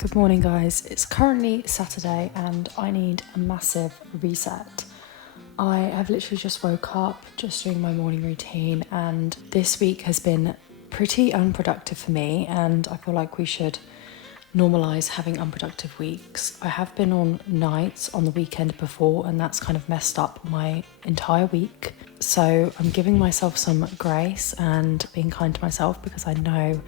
Good morning guys, it's currently Saturday and I need a massive reset. I have literally just woke up, just doing my morning routine, and this week has been pretty unproductive for me, and I feel like we should normalise having unproductive weeks. I have been on nights on the weekend before and that's kind of messed up my entire week. So I'm giving myself some grace and being kind to myself because I know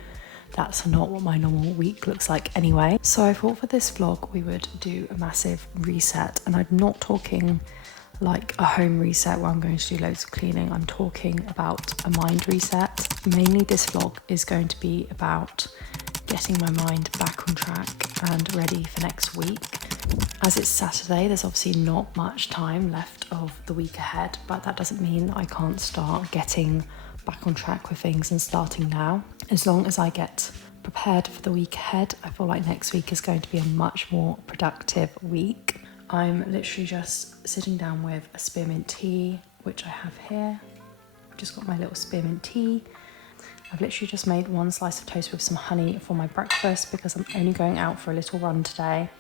that's not what my normal week looks like anyway. So I thought for this vlog we would do a massive reset, and I'm not talking like a home reset where I'm going to do loads of cleaning. I'm talking about a mind reset. Mainly this vlog is going to be about getting my mind back on track and ready for next week. As it's Saturday, there's obviously not much time left of the week ahead, but that doesn't mean that I can't start getting back on track with things and starting now. As long as I get prepared for the week ahead, I feel like next week is going to be a much more productive week. I'm literally just sitting down with a spearmint tea, which I have here. I've just got my little spearmint tea. I've literally just made one slice of toast with some honey for my breakfast because I'm only going out for a little run today.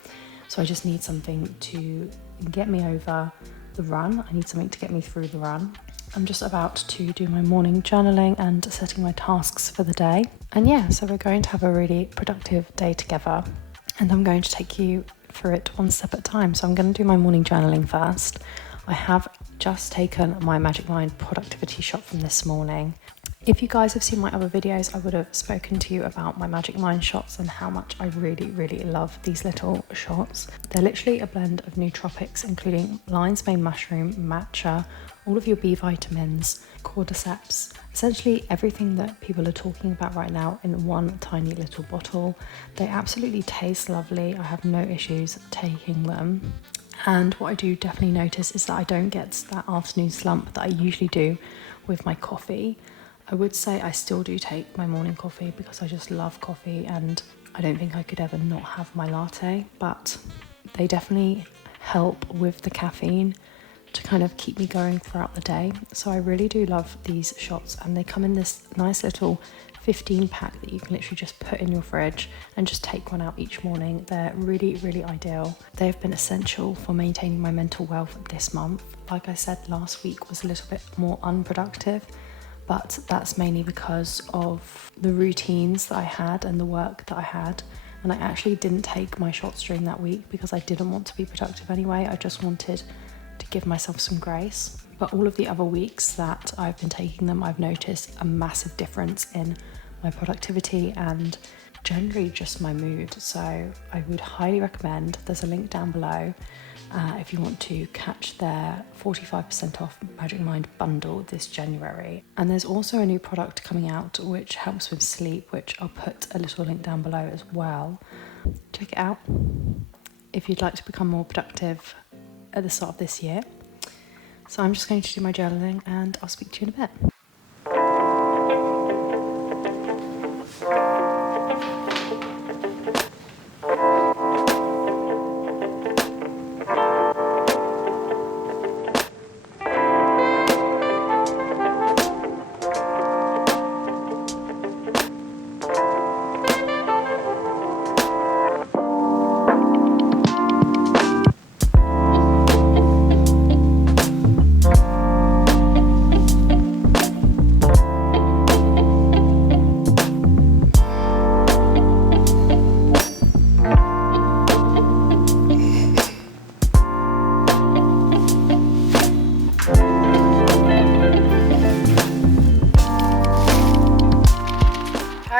So I just need something to get me over the run. I need something to get me through the run. I'm just about to do my morning journaling and setting my tasks for the day. And yeah, so we're going to have a really productive day together, and I'm going to take you through it one step at a time. So I'm going to do my morning journaling first. I have just taken my Magic Mind productivity shot from this morning. If you guys have seen my other videos, I would have spoken to you about my Magic Mind shots and how much I really love these little shots. They're literally a blend of nootropics, including lion's mane mushroom, matcha, all of your B vitamins, cordyceps, essentially everything that people are talking about right now in one tiny little bottle. They absolutely taste lovely. I have no issues taking them. And what I do definitely notice is that I don't get that afternoon slump that I usually do with my coffee. I would say I still do take my morning coffee because I just love coffee and I don't think I could ever not have my latte, but they definitely help with the caffeine to kind of keep me going throughout the day. So I really do love these shots, and they come in this nice little 15 pack that you can literally just put in your fridge and just take one out each morning. They're really ideal. They've been essential for maintaining my mental wealth this month. Like I said, last week was a little bit more unproductive, but that's mainly because of the routines that I had and the work that I had. And I actually didn't take my shots during that week because I didn't want to be productive anyway. I just wanted to give myself some grace. But all of the other weeks that I've been taking them, I've noticed a massive difference in my productivity and generally just my mood. So I would highly recommend, there's a link down below if you want to catch their 45% off Magic Mind bundle this January. And there's also a new product coming out which helps with sleep, which I'll put a little link down below as well. Check it out if you'd like to become more productive at the start of this year. So I'm just going to do my journaling and I'll speak to you in a bit.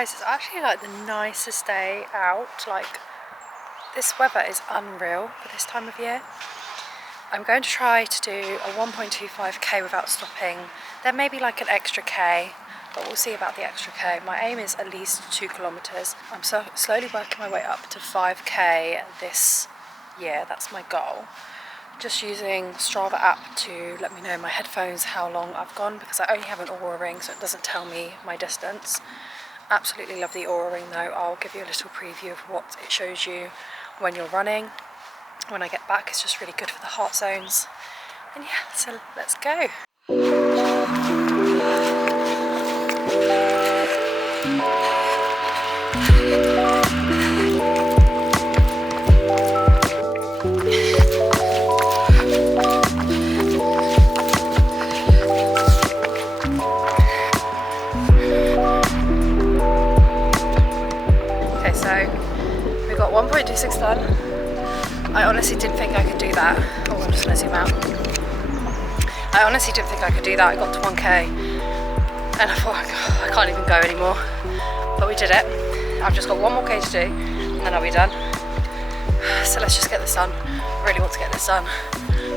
Guys, it's actually like the nicest day out. Like, this weather is unreal for this time of year. I'm going to try to do a 1.25k without stopping, then maybe like an extra k but we'll see about the extra K. My aim is at least 2 kilometres. I'm slowly working my way up to 5K this year. That's my goal. Just using Strava app to let me know in my headphones how long I've gone, because I only have an Oura ring, so it doesn't tell me my distance. Absolutely love the Oura ring though. I'll give you a little preview of what it shows you when you're running. When I get back, it's just really good for the heart zones. And yeah, so let's go. Okay, so we got 1.26 done. I honestly didn't think I could do that. Oh, I'm just gonna zoom out. I honestly didn't think I could do that. I got to 1K and I thought, I can't even go anymore. But we did it. I've just got 1 more K to do and then I'll be done. So let's just get this done. I really want to get this done.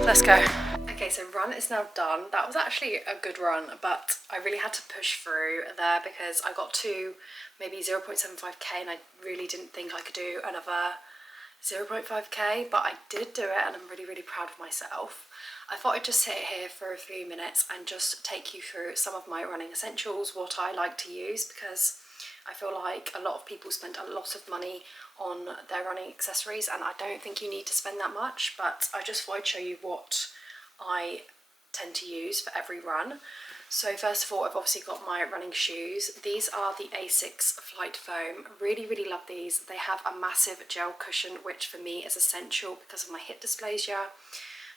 Let's go. Okay, so run is now done. That was actually a good run, but I really had to push through there because I got to maybe 0.75K and I really didn't think I could do another 0.5K, but I did do it and I'm really, really proud of myself. I thought I'd just sit here for a few minutes and just take you through some of my running essentials, what I like to use, because I feel like a lot of people spend a lot of money on their running accessories and I don't think you need to spend that much, but I just thought I'd show you what I tend to use for every run. So first of all, I've obviously got my running shoes. These are the Asics Flight Foam. Really, really love these. They have a massive gel cushion, which for me is essential because of my hip dysplasia.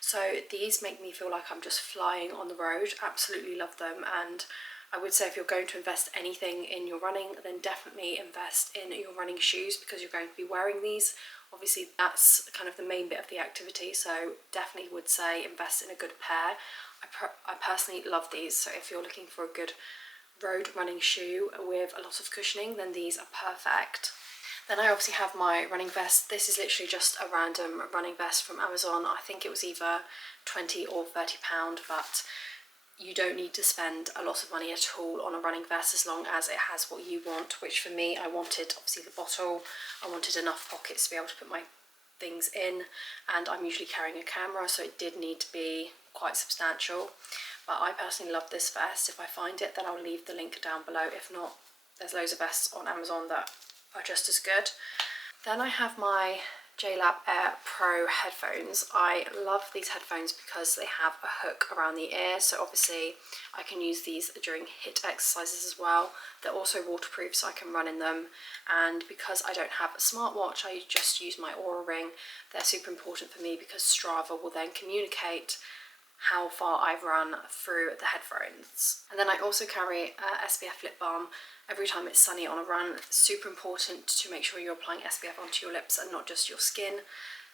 So these make me feel like I'm just flying on the road. Absolutely love them. And I would say if you're going to invest anything in your running, then definitely invest in your running shoes because you're going to be wearing these. Obviously, that's kind of the main bit of the activity. So definitely would say invest in a good pair. I personally love these, so if you're looking for a good road running shoe with a lot of cushioning, then these are perfect. Then I obviously have my running vest. This is literally just a random running vest from Amazon. I think it was either £20 or £30, but you don't need to spend a lot of money at all on a running vest as long as it has what you want, which for me, I wanted obviously the bottle, I wanted enough pockets to be able to put my things in, and I'm usually carrying a camera, so it did need to be quite substantial. But I personally love this vest. If I find it, then I'll leave the link down below. If not, there's loads of vests on Amazon that are just as good. Then I have my JLab Air Pro headphones. I love these headphones because they have a hook around the ear, so obviously I can use these during HIIT exercises as well. They're also waterproof, so I can run in them, and because I don't have a smartwatch, I just use my Oura ring. They're super important for me because Strava will then communicate how far I've run through the headphones. And then I also carry SPF lip balm every time it's sunny on a run. It's super important to make sure you're applying SPF onto your lips and not just your skin.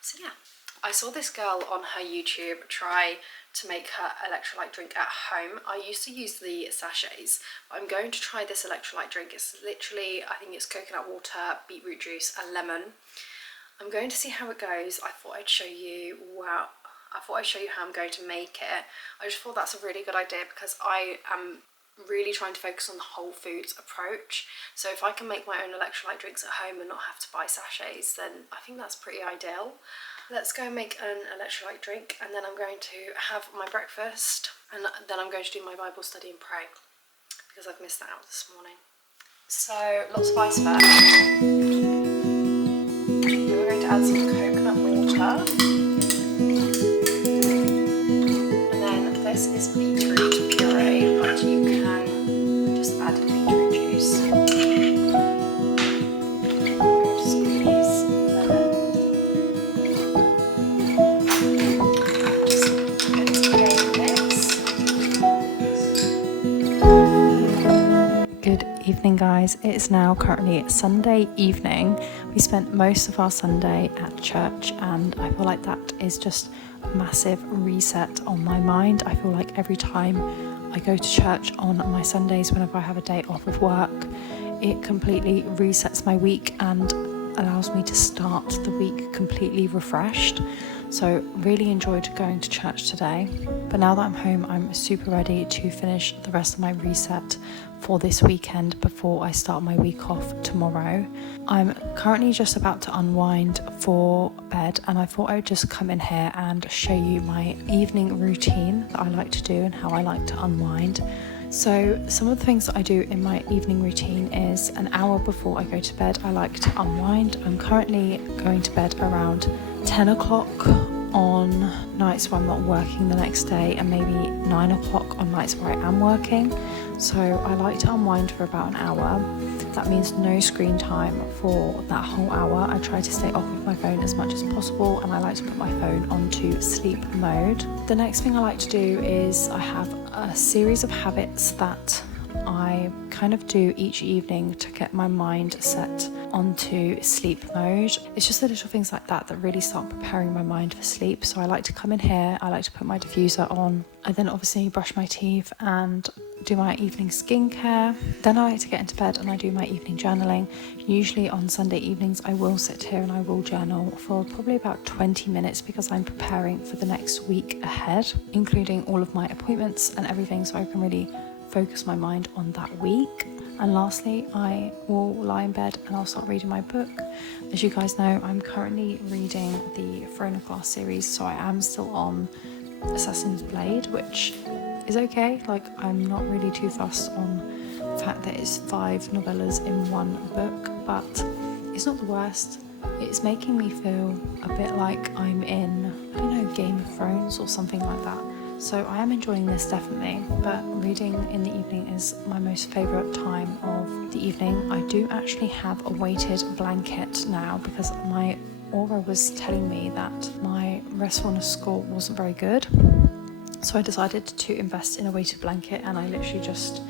So yeah, I saw this girl on her YouTube try to make her electrolyte drink at home. I used to use the sachets, but I'm going to try this electrolyte drink. It's literally, I think it's coconut water, beetroot juice and lemon. I'm going to see how it goes. I thought I'd show you how I'm going to make it. I just thought that's a really good idea because I am really trying to focus on the whole foods approach. So if I can make my own electrolyte drinks at home and not have to buy sachets, then I think that's pretty ideal. Let's go and make an electrolyte drink, and then I'm going to have my breakfast, and then I'm going to do my Bible study and pray because I've missed that out this morning. So lots of ice first. Then we're going to add some coconut water. This is beetroot puree, but you can just add beetroot juice. I'm going to squeeze lemon. Just get a mix. Good evening, guys. It's now currently Sunday evening. We spent most of our Sunday at church, and I feel like that is just massive reset on my mind. I feel like every time I go to church on my Sundays, whenever I have a day off of work, it completely resets my week and allows me to start the week completely refreshed. So really enjoyed going to church today. But now that I'm home, I'm super ready to finish the rest of my reset for this weekend before I start my week off tomorrow. I'm currently just about to unwind for bed, and I thought I would just come in here and show you my evening routine that I like to do and how I like to unwind. So some of the things that I do in my evening routine is an hour before I go to bed, I like to unwind. I'm currently going to bed around 10 o'clock on nights where I'm not working the next day, and maybe 9 o'clock on nights where I am working. So I like to unwind for about an hour. That means no screen time for that whole hour. I try to stay off of my phone as much as possible, and I like to put my phone onto sleep mode. The next thing I like to do is I have a series of habits that I kind of do each evening to get my mind set onto sleep mode. It's just the little things like that that really start preparing my mind for sleep. So I like to come in here, I like to put my diffuser on, I then obviously brush my teeth and do my evening skincare. Then I like to get into bed and I do my evening journaling. Usually on Sunday evenings I will sit here and I will journal for probably about 20 minutes because I'm preparing for the next week ahead, including all of my appointments and everything, so I can really focus my mind on that week. And lastly, I will lie in bed and I'll start reading my book. As you guys know, I'm currently reading the Throne of Glass series, so I am still on Assassin's Blade, which is okay. Like, I'm not really too fussed on the fact that it's 5 novellas in one book, but it's not the worst. It's making me feel a bit like I'm in, I don't know, Game of Thrones or something like that. So I am enjoying this definitely, but reading in the evening is my most favourite time of the evening. I do actually have a weighted blanket now because my aura was telling me that my restfulness score wasn't very good. So I decided to invest in a weighted blanket, and I literally just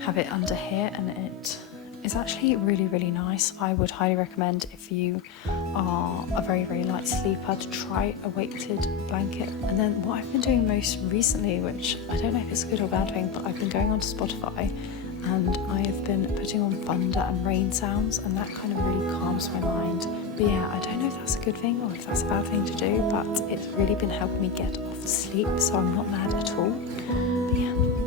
have it under here, and it is actually really, really nice. I would highly recommend, if you are a very, very light sleeper, to try a weighted blanket. And then what I've been doing most recently, which I don't know if it's a good or bad thing, but I've been going onto Spotify and I have been putting on thunder and rain sounds, and that kind of really calms my mind. But yeah, I don't know if that's a good thing or if that's a bad thing to do, but it's really been helping me get off to sleep, so I'm not mad at all. But yeah.